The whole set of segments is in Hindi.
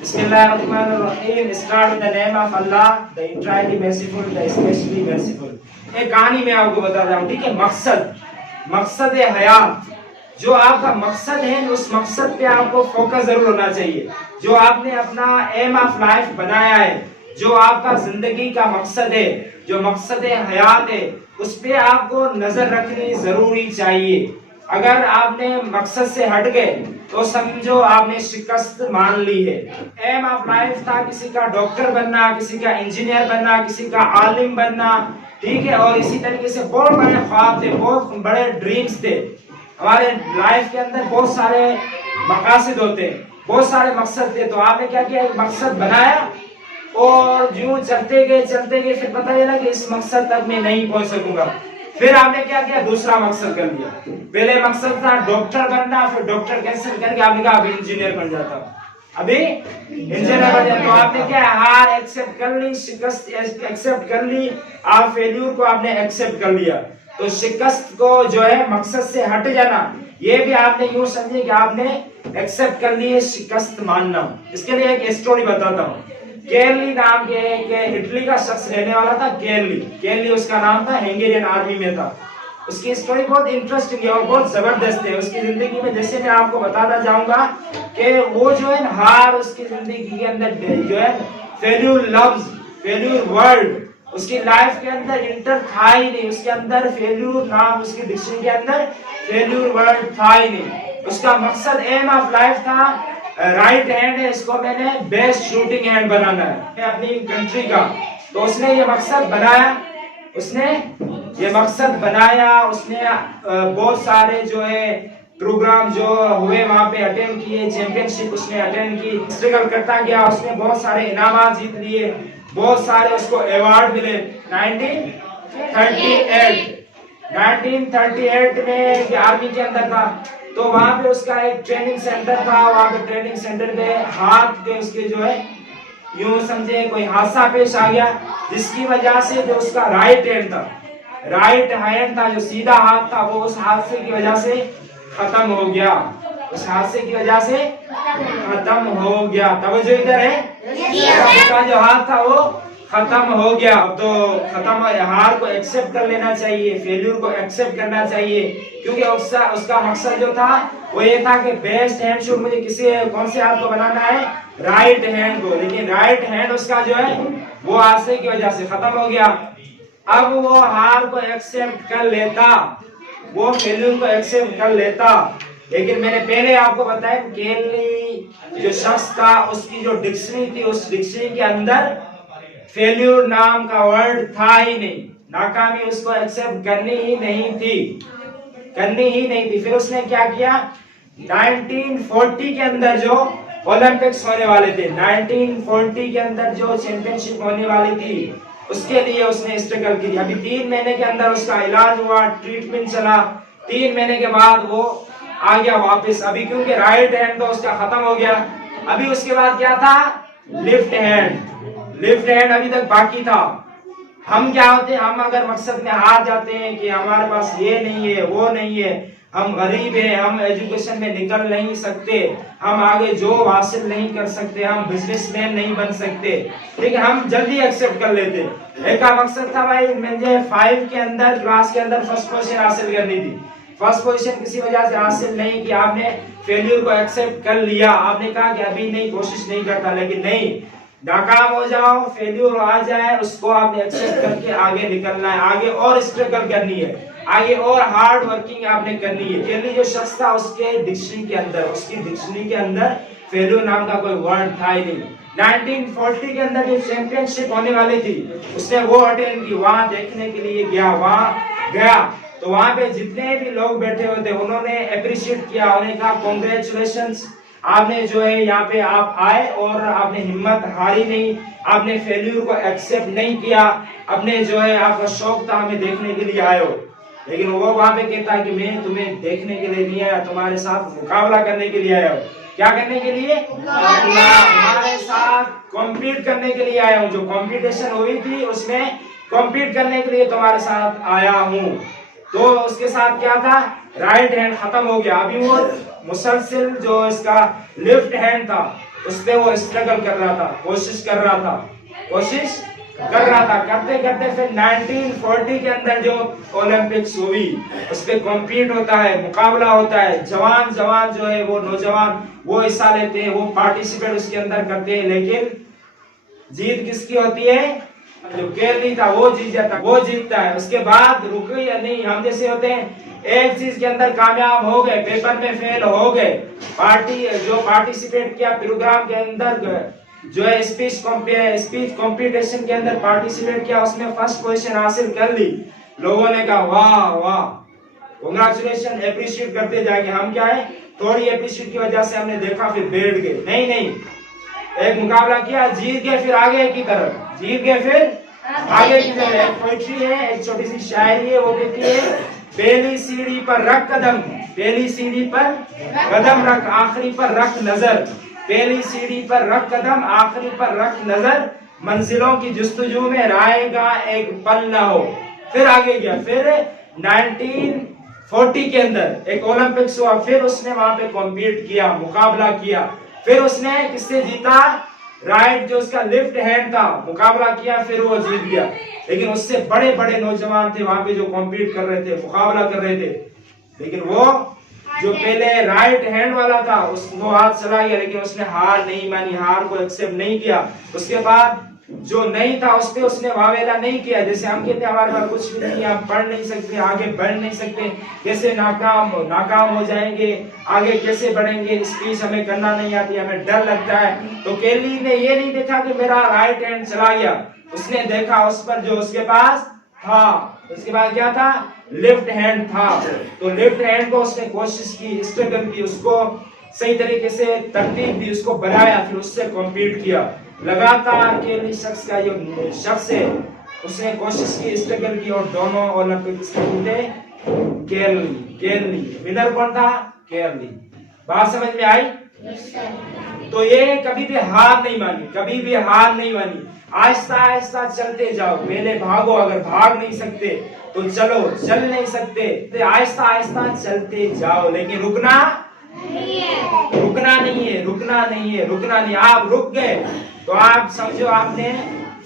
Bismillahirrahmanirrahim. Start with the name of Allah, the entirely merciful, the especially merciful. एक कहानी मैं आपको बता रहा हूँ, ठीक है। मकसद हयात, जो आपका मकसद है उस मकसद पे आपको फोकस जरूर होना चाहिए। जो आपने अपना एम ऑफ लाइफ बनाया है, जो आपका जिंदगी का मकसद है, जो मकसद हयात है, उस पे आपको नजर रखनी जरूरी चाहिए। अगर आपने मकसद से हट गए तो समझो आपने शिकस्त मान ली है। एम ऑफ लाइफ था किसी का डॉक्टर बनना, किसी का इंजीनियर बनना, किसी का आलिम बनना, ठीक है। और इसी तरीके से बहुत बड़े ख्वाब थे, बहुत बड़े ड्रीम्स थे। हमारे लाइफ के अंदर बहुत सारे मकासद होते हैं, बहुत सारे मकसद थे। तो आपने क्या किया, एक मकसद बनाया और यूं चलते गए, फिर पता चला कि इस मकसद तक मैं नहीं पहुंच सकूंगा। फिर आपने क्या किया, दूसरा मकसद कर लिया। पहले मकसद था डॉक्टर बनना, फिर डॉक्टर कैंसिल करके आपने कहा अभी इंजीनियर बन जाता हूं, अभी इंजीनियर बन जाता। तो आपने क्या, हार एक्सेप्ट कर ली, शिकस्त एक्सेप्ट कर ली, आप फेल्यूर को आपने एक्सेप्ट कर लिया। तो शिकस्त को जो है मकसद से हट जाना, ये भी आपने यूं समझे कि आपने एक्सेप्ट कर ली है शिकस्त मानना। इसके लिए एक स्टोरी बताता हूँ। केरली नाम के एक इटली का शख्स रहने वाला था। केरली उसका नाम था, हंगेरियन आर्मी में था। उसकी स्टोरी बहुत इंटरेस्टिंग है और बहुत जबरदस्त है। उसकी जिंदगी में जैसे मैं आपको बताना चाहूंगा कि वो जो है हार उसकी जिंदगी के अंदर जो है फेल्यूर वर्ड उसकी लाइफ के अंदर इंटर था ही नहीं। उसके अंदर फेल्यूर नाम, उसकी डिक्शनरी के अंदर फेल्यूर वर्ड था ही नहीं। उसका मकसद एम ऑफ लाइफ था राइट हैंड है, इसको मैंने बेस्ट शूटिंग हैंड बनाना है अपनी कंट्री का। तो उसने ये मकसद बनाया, उसने बहुत सारे जो है प्रोग्राम जो हुए वहां पे अटेंड किए, चैंपियनशिप उसने अटेंड की, स्ट्रगल करता गया। उसने बहुत सारे इनामात जीत लिए, बहुत सारे उसको अवार्ड मिले। 1938 में आर्मी के अंदर था। तो वहां पे उसका एक ट्रेनिंग सेंटर था। वहां पे ट्रेनिंग सेंटर पे हाथ पे उसके जो है यूं समझे कोई हादसा पेश आ गया, जिसकी वजह से जो उसका राइट हैंड था, जो सीधा हाथ था, वो उस हादसे की वजह से खत्म हो गया। उस हादसे की वजह से खत्म हो गया। तवज्जो इधर है, उसका जो हाथ था वो खत्म हो गया। अब तो खत्म, हार को एक्सेप्ट कर लेना चाहिए, फेल्यूर को एक्सेप्ट करना चाहिए, क्योंकि उसका मकसद जो था वो ये था कि बेस्ट हैंड शूट मुझे कौन से हाथ को बनाना है, राइट हैंड को। लेकिन राइट हैंड उसका जो है वो हादसे की वजह से खत्म हो गया। अब वो हार को एक्सेप्ट कर लेता, वो फेल्यूर को एक्सेप्ट कर लेता। लेकिन मैंने पहले आपको बताया केरली जो शख्स था उसकी जो डिक्शनरी थी, उस डिक्शनरी के अंदर फेल्यूर नाम का वर्ड था ही नहीं। नाकामी उसको एक्सेप्ट करनी ही नहीं थी। फिर उसने क्या किया, 1940 के अंदर जो ओलंपिक्स होने वाले थे, 1940 के अंदर जो चैंपियनशिप होने वाली थी, उसके लिए उसने स्ट्रगल की। अभी 3 महीने के अंदर उसका इलाज हुआ, ट्रीटमेंट चला। 3 महीने के बाद वो आ गया वापस। अभी क्योंकि राइट हैंड तो उसका खत्म हो गया, अभी उसके बाद क्या था, लेफ्ट हैंड अभी तक बाकी था। हम क्या होते हैं, हम अगर मकसद में हार जाते हैं कि हमारे पास ये नहीं है, वो नहीं है, हम गरीब हैं, हम एजुकेशन में निकल नहीं सकते, हम आगे जॉब हासिल नहीं कर सकते, हम बिजनेसमैन नहीं बन सकते, ठीक है, हम जल्दी एक्सेप्ट कर लेते। एक का मकसद था भाई मुझे 5 के अंदर क्लास के अंदर फर्स्ट पोजीशन हासिल करनी थी। फर्स्ट पोजीशन किसी वजह से हासिल नहीं की, आपने फेल्यूर को एक्सेप्ट कर लिया। आपने कहा कि अभी नहीं, कोशिश नहीं करता, लेकिन नहीं, नाकाम हो जाओ, फेल्यूर आ जाए, उसको आपने एक्सेप्ट करके आगे निकलना है, आगे और स्ट्रगल करनी है, आगे और हार्ड वर्किंग आपने करनी है। केरली जो शख्स था उसकी डिक्शनरी के अंदर फेल्यूर नाम का कोई वर्ड था ही नहीं। 1940 के अंदर जो चैंपियनशिप होने वाली थी उसने वो अटेंड की, वहां देखने के लिए गया। तो वहां पे जितने भी लोग बैठे हुए थे उन्होंने अप्रिशिएट किया, उन्हें कहा कांग्रेचुलेशंस, आपने जो है यहाँ पे आप आए और आपने हिम्मत हारी नहीं, आपने फेल्यूर को एक्सेप्ट नहीं किया, अपने जो है आपका शौक था हमें देखने के लिए आए हो। लेकिन वो वहां पे कहता है कि मैं तुम्हें देखने के लिए नहीं आया, तुम्हारे साथ मुकाबला करने के लिए आया हूँ। क्या करने के लिए? हमारे साथ कॉम्पीट करने के लिए आया हूँ। जो कॉम्पिटिशन हुई थी उसमें कॉम्पीट करने के लिए तुम्हारे साथ आया हूँ। तो उसके साथ क्या था, राइट हैंड खत्म हो गया। अभी वो मुसलसल जो इसका लेफ्ट हैंड था उस पे वो स्ट्रगल कर रहा था, कोशिश कर रहा था, कोशिश कर रहा था, करते करते फिर 1940 के अंदर जो ओलंपिक्स हुई उस पे कॉम्पीट होता है, मुकाबला होता है, जवान जवान जो है वो नौजवान वो हिस्सा लेते हैं, वो पार्टिसिपेट उसके अंदर करते हैं, लेकिन जीत किसकी होती है? जो केरली था वो जीत जाता, वो जीतता है। उसके बाद रुके या नहीं, हम जैसे होते हैं एक चीज के अंदर कामयाब हो गए, पेपर में फेल हो गए, जो पार्टिसिपेट किया प्रोग्राम के अंदर जो है स्पीच कंपटीशन के अंदर पार्टिसिपेट किया, उसमें फर्स्ट पोजीशन हासिल कर ली, लोगों ने कहा वाह वाह कांग्रेचुलेशन, एप्रिशिएट करते जाएंगे। हम क्या है थोड़ी एप्रिशिएट की वजह से हमने देखा फिर बैठ गए, नहीं नहीं, एक मुकाबला किया, जीत गए, फिर आगे की तरफ जीत गए, फिर आगे की तरफ। एक पोइट्री है, एक छोटी सी शायरी है, वो कहती है पहली सीढ़ी पर रख कदम, पहली सीढ़ी पर कदम रख, आखिरी पर रख नजर, पहली सीढ़ी पर रख कदम, आखिरी पर रख नजर, मंजिलों की जुस्तजू में राय का एक पल न हो। फिर आगे गया, फिर 1940 के अंदर एक ओलंपिक्स हुआ, फिर उसने वहां पे कॉम्पीट किया, मुकाबला किया, फिर उसने किससे जीता? राइट जो उसका लेफ्ट हैंड था, मुकाबला किया, फिर वो जीत गया। लेकिन उससे बड़े बड़े नौजवान थे वहां पे जो कॉम्पीट कर रहे थे, मुकाबला कर रहे थे, लेकिन वो जो पहले राइट हैंड वाला था उसको हाथ चला गया, लेकिन उसने हार नहीं मानी, हार को एक्सेप्ट नहीं किया। उसके बाद जो नहीं था उस पे उसने वावेला नहीं किया। जैसे हम कहते हैं हमारे पास कुछ भी नहीं, हम पढ़ नहीं सकते, आगे बढ़ नहीं सकते, कैसे नाकाम हो जाएंगे, आगे कैसे बढ़ेंगे, स्पीच हमें करना नहीं आती, हमें डर लगता है। तो केली ने ये नहीं देखा कि मेरा राइट हैंड चला गया, उसने देखा उस पर जो उसके पास था, उसके बाद क्या था? लेफ्ट हैंड था। तो लेफ्ट हैंड को उसने कोशिश की, स्ट्रगल की, उसको सही तरीके से तरतीब दी, उसको बनाया, फिर उससे कॉम्पीट किया। लगातार केली शख्स का जो शख्स है उसने कोशिश की, स्ट्रगल की, और दोनों ओलंपिक्स में जीते केरली। विनर कौन था? केरली। बात समझ में आई? तो ये कभी भी हार नहीं मानी, कभी भी हार नहीं मानी, आहिस्ता आहिस्ता चलते जाओ। पहले भागो, अगर भाग नहीं सकते तो चलो, चल नहीं सकते तो आहिस्ता आहिस्ता चलते जाओ, लेकिन रुकना नहीं है, रुकना नहीं है, रुकना नहीं है, रुकना नहीं। आप रुक गए तो आप समझो आपने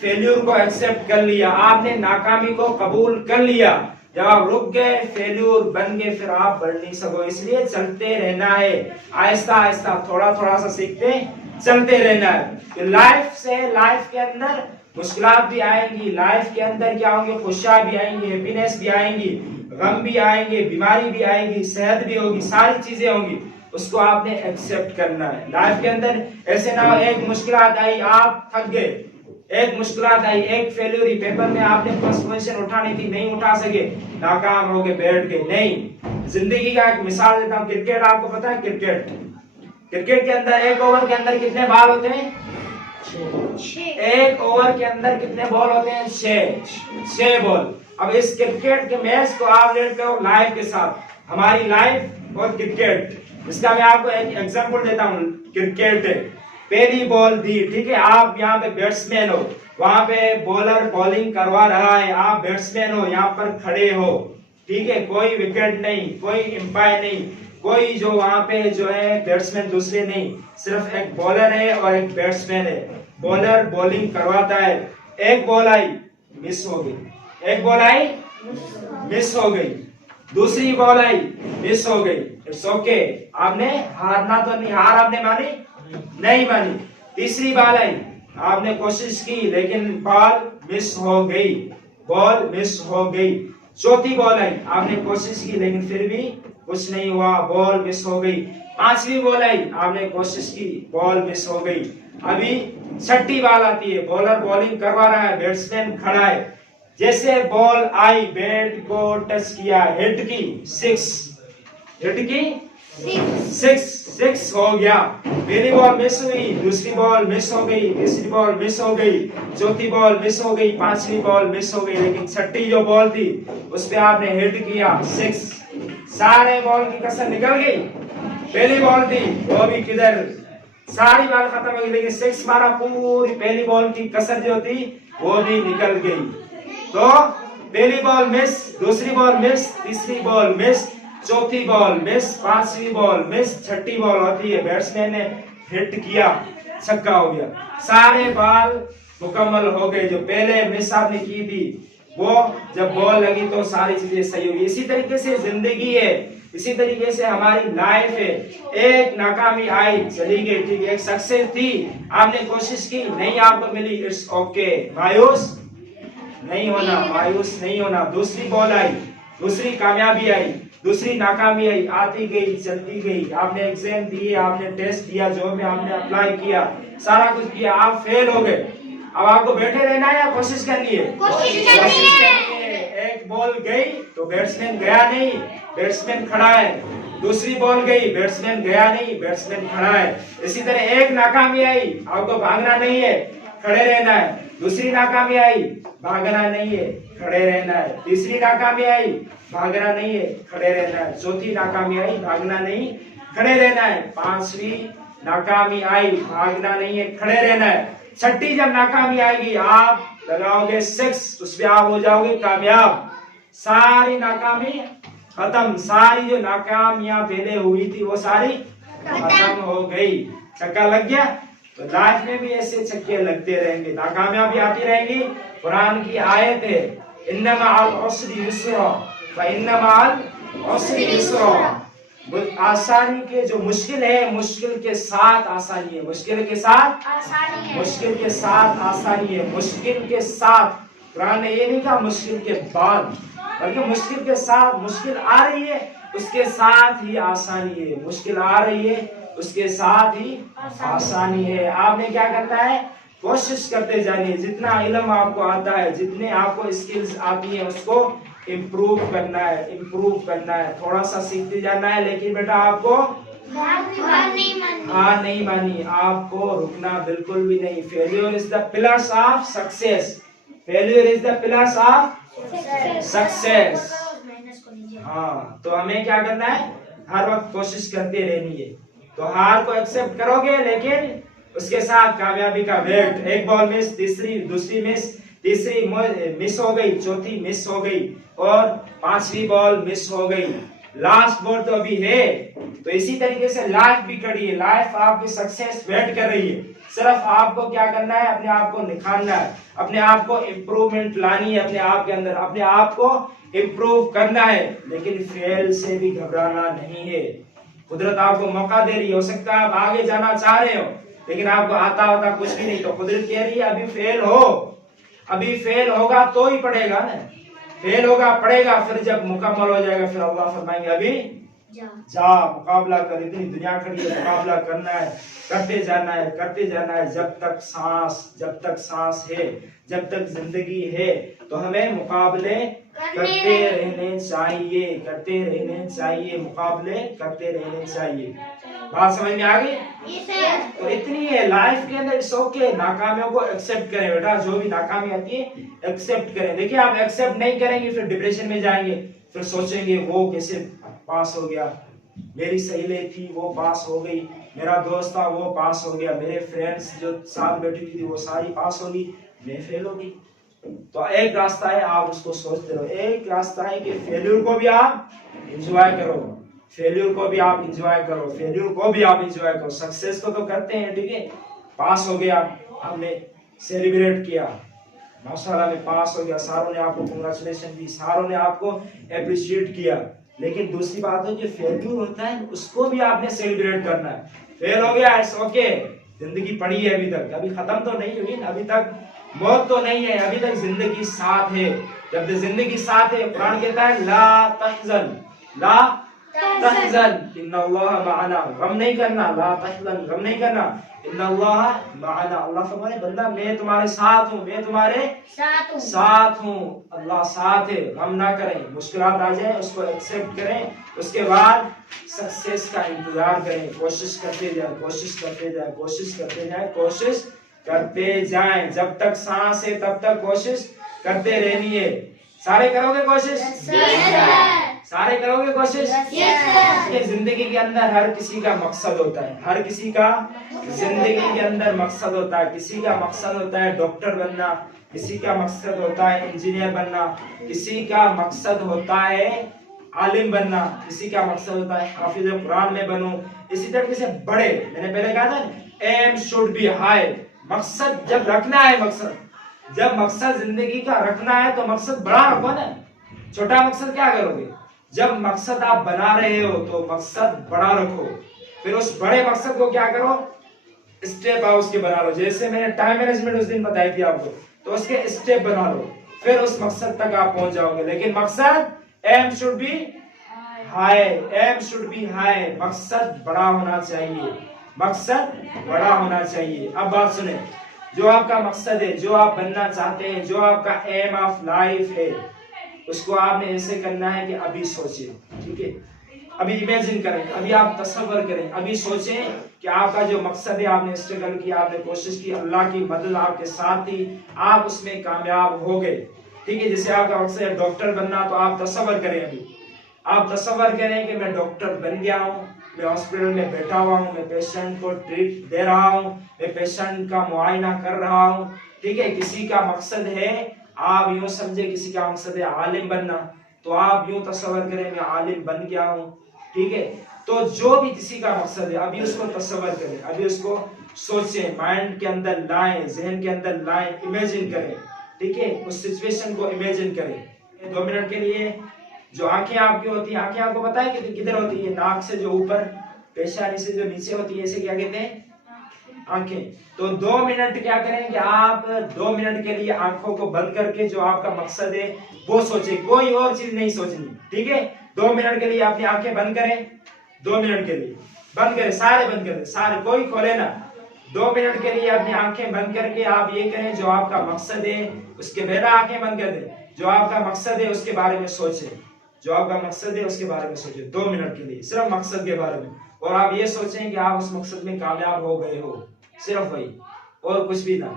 फेल्यूर को एक्सेप्ट कर लिया, आपने नाकामी को कबूल कर लिया। जब आप रुक गए, फेल्यूर बन गए, फिर आप बढ़ नहीं सको। इसलिए चलते रहना है, आहिस्ता आहिस्ता, थोड़ा थोड़ा सा सीखते चलते रहना है। तो लाइफ के अंदर मुश्किलात भी आएंगी, लाइफ के अंदर क्या होंगे? खुशियां भी आएंगी, हैप्पीनेस भी आएंगी, गम भी आएंगे, बीमारी भी आएगी, सेहत भी होगी, सारी चीजें होंगी, उसको आपने एक्सेप्ट करना है। लाइफ के अंदर ऐसे ना हो एक मुश्किलात आई आप थक गए, एक मुश्किलात आई, एक फेल्यूर, पेपर में आपने फर्स्ट पोजीशन उठानी थी, नहीं उठा सके, नाकाम हो गए, बैठ गए। नहीं, जिंदगी का एक मिसाल देता हूँ। क्रिकेट आपको पता है? क्रिकेट के अंदर एक ओवर के अंदर कितने बॉल होते हैं? एक ओवर के अंदर कितने बॉल होते हैं? 6 बॉल। अब इस क्रिकेट के मैच को आप लेट करो लाइफ के साथ, हमारी लाइफ और क्रिकेट। इसका मैं आपको एक एग्जांपल देता हूँ। क्रिकेट है, पहली बॉल दी, ठीक है, आप यहाँ पे बैट्समैन हो, वहां पे बॉलर बॉलिंग करवा रहा है, आप बैट्समैन हो, यहाँ पर खड़े हो, ठीक है, कोई विकेट नहीं, कोई एम्पायर नहीं, कोई जो वहां पे जो है बैट्समैन दूसरे नहीं, सिर्फ एक बॉलर है और एक बैट्समैन है। बॉलर बॉलिंग करवाता है, एक बॉल आई मिस हो गई, एक बॉल आई मिस हो गई, दूसरी बॉल आई मिस हो गई, इट्स ओके, आपने हारना तो नहीं, हार आपने मानी नहीं मानी। तीसरी बॉल आई, आपने कोशिश की लेकिन बॉल मिस हो गई, बॉल मिस हो गई। चौथी बॉल आई, आपने कोशिश की लेकिन फिर भी कुछ नहीं हुआ, बॉल मिस हो गई। पांचवी बॉल आई, आपने कोशिश की, बॉल मिस हो गई। अभी छठी बॉल आती है, बॉलर बॉलिंग करवा रहा है, बैट्समैन खड़ा है, जैसे बॉल आई बैट को टच किया, हिट की 6, हिट की 6 हो गया। पहली बॉल मिस हुई, दूसरी बॉल मिस हो गई, तीसरी बॉल मिस हो गई, चौथी बॉल मिस हो गई, पांचवी बॉल मिस हो गई, लेकिन छठी जो बॉल थी उस पे आपने हिट किया 6। सारे बॉल की कसर निकल गई। पहली बॉल थी वो भी किधर, सारी बॉल खत्म हो गई, लेकिन 6 मारा, पूरी पहली बॉल की कसर जो थी वो भी निकल गई। तो पहली बॉल मिस, दूसरी बॉल मिस, तीसरी बॉल मिस, चौथी बॉल मिस, पांचवी बॉल मिस, छठी बॉल होती है बैट्समैन ने हिट किया, छक्का हो गया। सारे बॉल मुकम्मल हो गए। जो पहले मिस आपने की थी वो जब बॉल लगी तो सारी चीजें सही होगी। इसी तरीके से जिंदगी है, इसी तरीके से हमारी लाइफ है। एक नाकामी आई चली गई, ठीक है, एक सक्सेस थी, आपने कोशिश की नहीं आपको मिली, इट्स ओके, मायूस नहीं होना, मायूस नहीं होना। दूसरी बॉल आई, दूसरी कामयाबी आई, दूसरी नाकामी आई, आती गई चलती गई। आपने एग्जाम दिए, आपने टेस्ट दिया, जॉब में आपने अप्लाई किया, सारा कुछ किया, आप फेल हो गए। अब आपको बैठे रहना है या कोशिश करनी है? कोशिश करनी है। एक बॉल गई तो बैट्समैन गया नहीं, बैट्समैन खड़ा है। दूसरी बॉल गई, बैट्समैन गया नहीं, बैट्समैन खड़ा है। इसी तरह एक नाकामी आई, आपको भागना नहीं है, खड़े रहना है। दूसरी नाकामी आई, भागना नहीं है, खड़े रहना है। तीसरी नाकामी आई, भागना नहीं है, खड़े रहना है। चौथी नाकामी आई, भागना नहीं, खड़े रहना है। पांचवी नाकामी आई, भागना नहीं है, खड़े रहना है। छठी जब नाकामी आएगी आप लगाओगे 6, उसमें आप हो जाओगे कामयाब। सारी नाकामी खत्म, सारी जो नाकामियां पहले हुई थी वो सारी खत्म हो गई। छक्का लग गया। तो लाइफ में भी ऐसे छक्के लगते रहेंगे, नाकामियां भी आती रहेंगी। कुरान की आयत है, इन्नमा अल उसरि युस्रा व इन्नमा अल उसरि युस्रा। आसानी के जो मुश्किल है, मुश्किल के साथ आसानी है, मुश्किल के साथ आसानी है, मुश्किल के साथ आसानी है, मुश्किल के साथ। कुरान ने ये नहीं कहा मुश्किल के बाद, बल्कि मुश्किल के साथ। मुश्किल आ रही है उसके साथ ही आसानी है, मुश्किल आ रही है उसके साथ ही आसानी है। आपने क्या करना है? कोशिश करते जानिए। जितना इल्म आपको आता है, जितने आपको स्किल्स आती है, उसको इम्प्रूव करना है, इम्प्रूव करना है। थोड़ा सा सीखते जाना है, लेकिन बेटा आपको हार नहीं मानी, आपको रुकना बिल्कुल भी नहीं। Failure is the pillars of success, failure is the pillars of success. हाँ, तो हमें क्या करना है? हर वक्त कोशिश करते रहनी है। तो हार को एक्सेप्ट करोगे, लेकिन उसके साथ कामयाबी का वेट। एक बॉल मिस, तीसरी, दूसरी मिस, तीसरी मिस हो गई, चौथी मिस हो गई और पांचवी बॉल मिस हो गई। लास्ट बॉल तो अभी है। तो इसी तरीके से लाइफ भी खड़ी है, लाइफ आपकी सक्सेस वेट कर रही है। सिर्फ आपको क्या करना है? अपने आप को निखारना है, अपने आप को इम्प्रूवमेंट लानी है, अपने आप के अंदर अपने आप को इम्प्रूव करना है। लेकिन फेल से भी घबराना नहीं है। कुदरत आपको मौका दे रही है, हो सकता है आप आगे जाना चाह रहे हो, लेकिन आपको आता होता कुछ भी नहीं, तो कुदरत कह रही है अभी फेल हो, अभी फेल होगा तो ही पढ़ेगा ना, फेल होगा पढ़ेगा, फिर जब मुकम्मल हो जाएगा फिर अल्लाह फरमाएंगे अभी जा मुकाबला कर। इतनी दुनिया खड़ी है, मुकाबला करना है, करते जाना है, करते जाना है। जब तक सांस है, जब तक जिंदगी है, तो हमें मुकाबले करते रहने चाहिए, करते रहने चाहिए, मुकाबले करते रहने चाहिए। बात समझ में आ गई? तो इतनी है लाइफ के अंदर। इट्स ओके, नाकामियों को एक्सेप्ट करें बेटा, जो भी नाकामी आती है एक्सेप्ट करें। देखिए, आप एक्सेप्ट नहीं करेंगे फिर डिप्रेशन में जाएंगे, फिर सोचेंगे वो कैसे पास हो गया, मेरी सहेली थी वो पास हो गई, मेरा दोस्त था वो पास हो गया, मेरे फ्रेंड्स जो साथ बैठी हुई थी वो सारी पास होगी, मैं फेल हो गई। तो एक रास्ता है, आप उसको सोचते रहो। एक रास्ता है कि फेल्यूर को भी आप एंजॉय करो, फेल्यूर को भी आप एंजॉय करो, फेल्यूर को भी आप एंजॉय करो। सक्सेस को तो करते हैं, ठीक है, पास हो गया, हमने सेलिब्रेट किया, माशाल्लाह में पास हो गया, सारों ने आपको कांग्रेचुलेशन दी, सारों ने आपको अप्रिशिएट किया। लेकिन दूसरी बात है कि फेल्यूर होता है, उसको भी आपने सेलिब्रेट करना है। फेल हो गया, इट्स ओके, जिंदगी पड़ी है अभी तक, अभी खत्म तो नहीं हुई, अभी तक मौत तो नहीं है, अभी तक जिंदगी साथ है। जब तक जिंदगी साथ है, कुरान कहता है ला तहज़न, ला तहज़न इन्नल्लाह मअना, गम नहीं करना, ला तहज़न, गम नहीं करना, इन्नल्लाह मअना, अल्लाह फरमाए बंदा मैं तुम्हारे साथ हूँ, मैं तुम्हारे साथ हूँ, अल्लाह साथ है, गम ना करें। मुश्किलात आ जाए उसको एक्सेप्ट करें, उसके बाद सक्सेस का इंतजार करें, कोशिश करते जाए, कोशिश करते जाए, कोशिश करते जाए, कोशिश करते जाएं। जब तक सांस है तब तक कोशिश करते रहनी है। सारे करोगे कोशिश? सारे करोगे कोशिश? जिंदगी के अंदर हर किसी का मकसद होता है, हर किसी का जिंदगी के अंदर मकसद होता है। किसी का मकसद होता है डॉक्टर बनना, किसी का मकसद होता है इंजीनियर बनना, किसी का मकसद होता है आलिम बनना, किसी का मकसद होता है हाफिज कुरान में बनूं। इसी तरीके से बड़े, मैंने पहले कहा था एम शुड बी हाई। मकसद जब रखना है, जब मकसद जिंदगी का रखना है तो मकसद बड़ा रखो ना, छोटा मकसद क्या करोगे। जब मकसद आप बना रहे हो तो मकसद बड़ा रखो, फिर उस बड़े मकसद को क्या करो, स्टेप हाउस के बना लो। जैसे मैंने टाइम मैनेजमेंट उस दिन बताई थी आपको, तो उसके स्टेप बना लो, फिर उस मकसद तक आप पहुंच जाओगे। लेकिन मकसद aim should be high, aim should be high, मकसद बड़ा होना चाहिए, मकसद बड़ा होना चाहिए। अब बात सुने, जो आपका मकसद है, जो आप बनना चाहते हैं, जो आपका एम ऑफ लाइफ है, उसको आपने ऐसे करना है कि अभी सोचिए, ठीक है, अभी इमेजिन करें, अभी आप तसव्वुर करें, अभी सोचें कि आपका जो मकसद है, आपने स्ट्रगल किया, आपने कोशिश की, अल्लाह की मदद आपके साथ थी, आप उसमें कामयाब हो गए, ठीक है। जैसे आपका मकसद है डॉक्टर बनना, तो आप तसव्वुर करें, अभी आप तसव्वुर करें कि मैं डॉक्टर बन गया हूँ, मैं हॉस्पिटल में बैठा हुआ हूँ, मैं पेशेंट को ट्रीट दे रहा हूँ, मैं पेशेंट का मुआयना कर रहा हूँ, ठीक है। किसी का मकसद है, आप यूं समझे किसी का मकसद है आलिम बनना, तो आप यूं तसव्वुर करें मैं आलिम बन गया हूँ, ठीक है। तो जो भी किसी का मकसद है, अभी उसको तसव्वुर करें, अभी उसको सोचें, माइंड के अंदर लाएं, जहन के अंदर लाएं, इमेजिन करें, ठीक है, उस सिचुएशन को इमेजिन करें। 2 मिनट के लिए जो आंखें आपकी होती हैं, आंखें आपको पता है कि किधर होती है, नाक से जो ऊपर, पेशानी से जो नीचे होती है, इसे क्या कहते हैं, आंखें। तो 2 मिनट क्या करें कि आप 2 मिनट के लिए आंखों को बंद करके जो आपका मकसद है वो सोचे, कोई और चीज नहीं सोचनी, ठीक है। 2 मिनट के लिए अपनी आंखें बंद करें, 2 मिनट के लिए बंद करें, सारे बंद करें, सारे, कोई खोले ना। 2 मिनट के लिए अपनी आंखें बंद करके आप ये करें, जो आपका मकसद है उसके पहले आंखें बंद कर दें, जो आपका मकसद है उसके बारे में सोचें, जो आपका मकसद है उसके बारे में सोचें 2 मिनट के लिए, सिर्फ मकसद के बारे में। और आप ये सोचें कि आप उस मकसद में कामयाब हो गए हो, सिर्फ वही, और कुछ भी ना।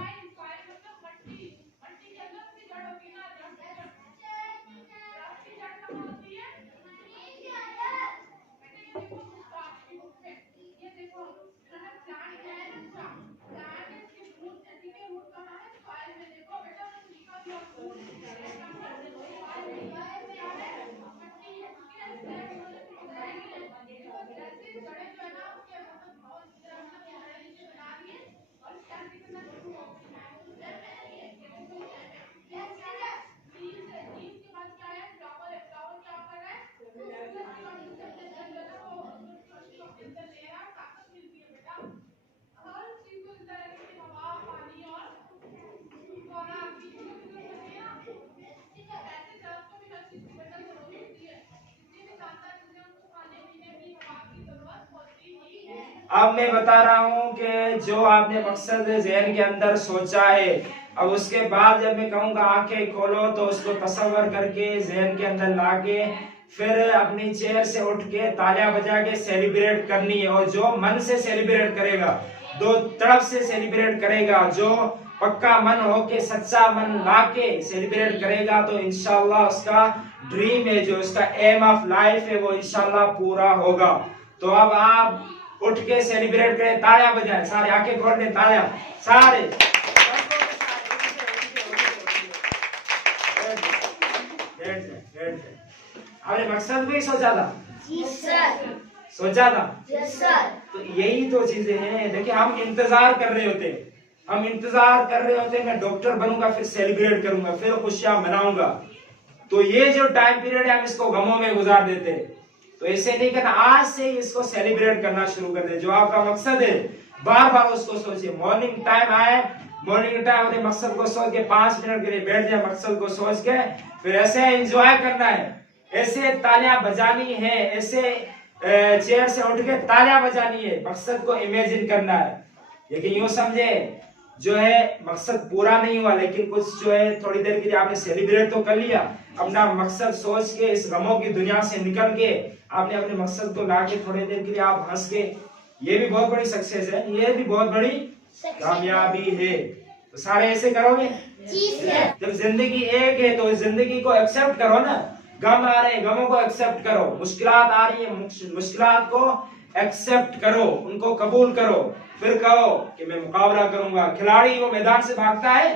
अब मैं बता रहा हूं कि जो आपने मकसद ज़हन के अंदर सोचा है, अब उसके बाद जब मैं कहूंगा आंखें खोलो, तो उसको तसव्वुर करके ज़हन के अंदर लाके फिर अपनी चेयर से उठ के तालियां बजा के सेलिब्रेट करनी है। और जो मन से सेलिब्रेट करेगा, 2 तरफ से सेलिब्रेट करेगा, जो पक्का मन हो के सच्चा मन लाके सेलिब्रेट करेगा, तो इंशाल्लाह उसका ड्रीम है, जो उसका एम ऑफ लाइफ है, वो इंशाल्लाह पूरा होगा। तो अब आप उठ के सेलिब्रेट करें, तालियां बजाएं, सारे आंखें खोल दें, तालियां सारे। आपने मकसद भी सोचा था? जी सर। सोचा था? Yes sir. तो यही तो चीजें हैं। देखिए, हम इंतजार कर रहे होते हैं, हम इंतजार कर रहे होते हैं, मैं डॉक्टर बनूंगा, फिर सेलिब्रेट करूंगा, फिर खुशियां मनाऊंगा। तो ये जो टाइम पीरियड है, हम इसको गमों में गुजार देते हैं। तो ऐसे नहीं करना, आज से ही इसको सेलिब्रेट करना शुरू कर दे। जो आपका मकसद है, बार बार उसको सोचिए। मॉर्निंग टाइम आए, मॉर्निंग टाइम अपने मकसद को सोच के 5 मिनट के लिए बैठ जाए, मकसद को सोच के, फिर ऐसे एंजॉय करना है, ऐसे तालियां बजानी है, ऐसे चेयर से उठ के तालियां बजानी है, मकसद को इमेजिन करना है। लेकिन यूं समझे, जो है मकसद पूरा नहीं हुआ, लेकिन कुछ जो है थोड़ी देर के लिए आपने सेलिब्रेट तो कर लिया, अपना मकसद सोच के, इस गमों की दुनिया से निकल के आपने अपने मकसद को लाके थोड़ी देर के लिए आप हंस के, ये भी बहुत बड़ी सक्सेस है, ये भी बहुत बड़ी कामयाबी है। तो सारे ऐसे करोगे? जब जिंदगी एक है तो जिंदगी को एक्सेप्ट करो ना। गम आ रहे हैं, गमों को एक्सेप्ट करो। मुश्किलात आ रही है, मुश्किलात को एक्सेप्ट करो, उनको कबूल करो, फिर कहो कि मैं मुकाबला करूंगा। खिलाड़ी वो मैदान से भागता है,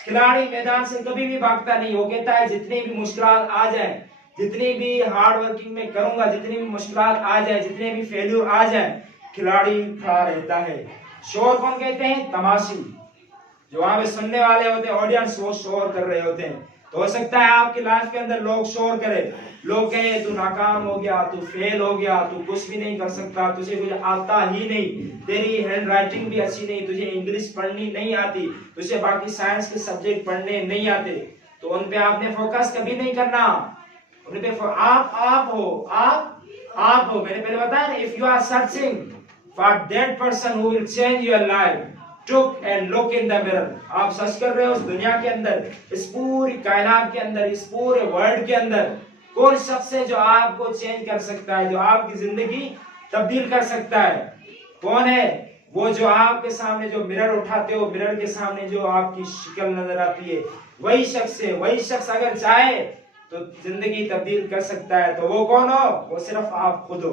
खिलाड़ी मैदान से कभी भी भागता नहीं। वो कहता है जितनी भी मुश्किलात आ जाए, जितनी भी हार्ड वर्किंग में करूंगा, जितनी भी मुश्किलात आ जाए, जितने भी फेल्यूर आ जाए, खिलाड़ी खड़ा रहता है। शोर कौन कहते हैं? तमाशी। जो वहां पे सुनने वाले होते हैं, ऑडियंस, वो शोर कर रहे होते हैं। तो हो सकता है आपकी लाइफ के अंदर लोग शोर करें, लोग कहें तू नाकाम हो गया, तू फेल हो गया, तू कुछ भी नहीं कर सकता, तुझे कुछ आता ही नहीं, तेरी हैंड राइटिंग भी अच्छी नहीं, तुझे इंग्लिश पढ़नी नहीं आती, तुझे बाकी साइंस के सब्जेक्ट पढ़ने नहीं आते। तो उन पे आपने फोकस कभी नहीं करना। उन पे आप हो। मैंने पहले बताया ना, if you are searching for that person who will change your life, took and look in the mirror. आप सर्च कर रहे हो उस दुनिया के अंदर, इस पूरी कायनात के अंदर, इस पूरे वर्ल्ड के अंदर कौन शख्स है जो आपको चेंज कर सकता है, जो आपकी जिंदगी तब्दील कर सकता है? कौन है वो? जो आपके सामने जो मिरर उठाते हो, मिरर के सामने जो आपकी शक्ल नजर आती है, वही शख्स है। वही शख्स अगर चाहे तो जिंदगी तब्दील कर सकता है। तो वो कौन हो? वो सिर्फ आप खुद हो।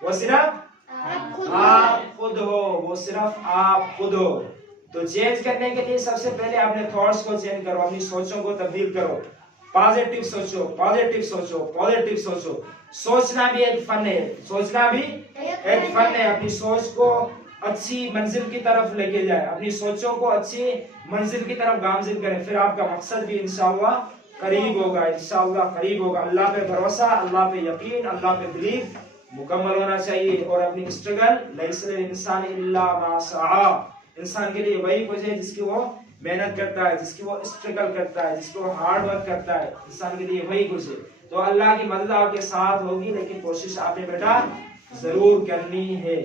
वो सिर्फ आप खुद हो। वो सिर्फ आप खुद हो। तो चेंज करने के लिए सबसे पहले अपने थॉट्स को चेंज करो, अपनी सोचों को तब्दील करो। पॉजिटिव सोचो, पॉजिटिव सोचो, पॉजिटिव सोचो। सोचना भी एक फन है, सोचना भी एक फन है। अपनी सोच को अच्छी मंजिल की तरफ लेके जाए, अपनी सोचों को अच्छी मंजिल की तरफ गामजिल करें, फिर आपका मकसद भी इंशाअल्लाह करीब होगा, इंशाअल्लाह करीब होगा। अल्लाह पे भरोसा, अल्लाह पे यकीन, अल्लाह पे बिलीव मुकम्मल होना चाहिए। और अपनी स्ट्रगल, लैसल इंसान इल्ला मा सआ, इंसान के लिए वही कुछ है जिसकी वो मेहनत करता है, जिसकी वो स्ट्रगल करता है, जिसको वो हार्ड वर्क करता है, इंसान के लिए वही कुछ है। तो अल्लाह की मदद आपके साथ होगी, लेकिन कोशिश आपने बेटा जरूर करनी है।